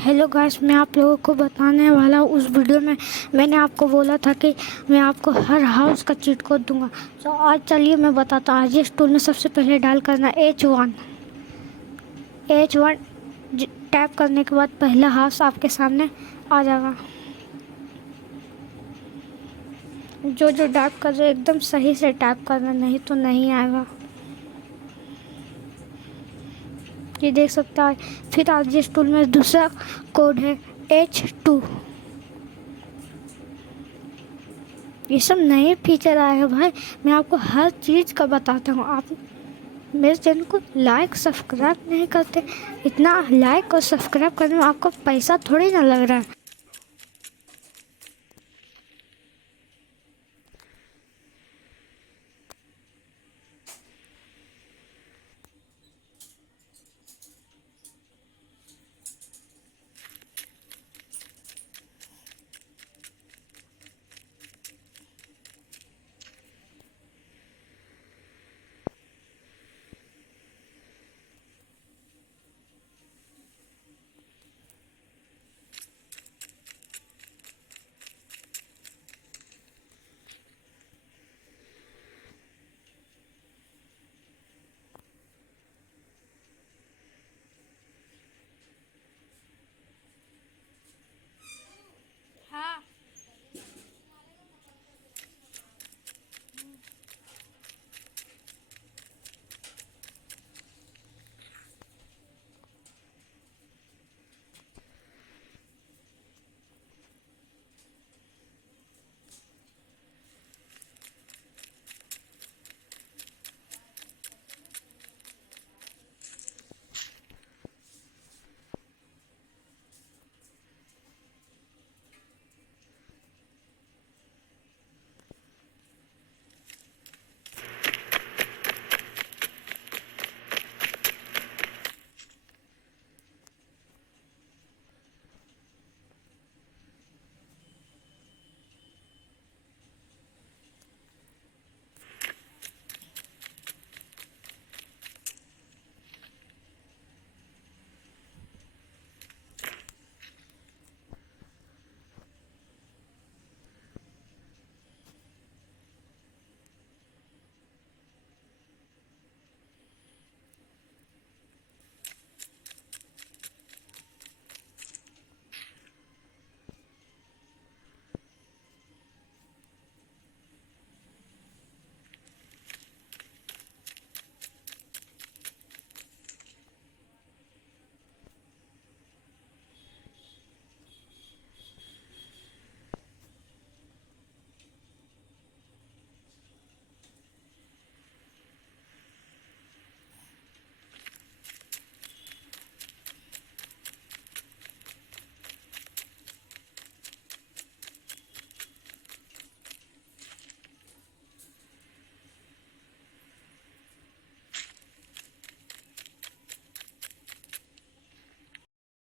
Hello guys, मैं आप लोगों को बताने वाला हूँ। उस वीडियो में मैंने आपको बोला था कि मैं आपको हर हाउस का चीट कोड दूंगा। तो आज चलिए मैं बताता हूँ। आज टूल में सबसे पहले डायल करना H1। टैप करने के बाद पहला हाउस आपके सामने आ जाएगा। जो टैप कर रहे एकदम सही से टैप करना, नहीं तो नहीं आएगा। ये देख सकता है। फिर आज जिस टूल में दूसरा कोड है H2। ये सब नए फीचर आए हैं भाई, मैं आपको हर चीज़ का बताता हूँ। आप मेरे चैनल को लाइक सब्सक्राइब नहीं करते। इतना लाइक और सब्सक्राइब करने में आपको पैसा थोड़ी ना लग रहा है।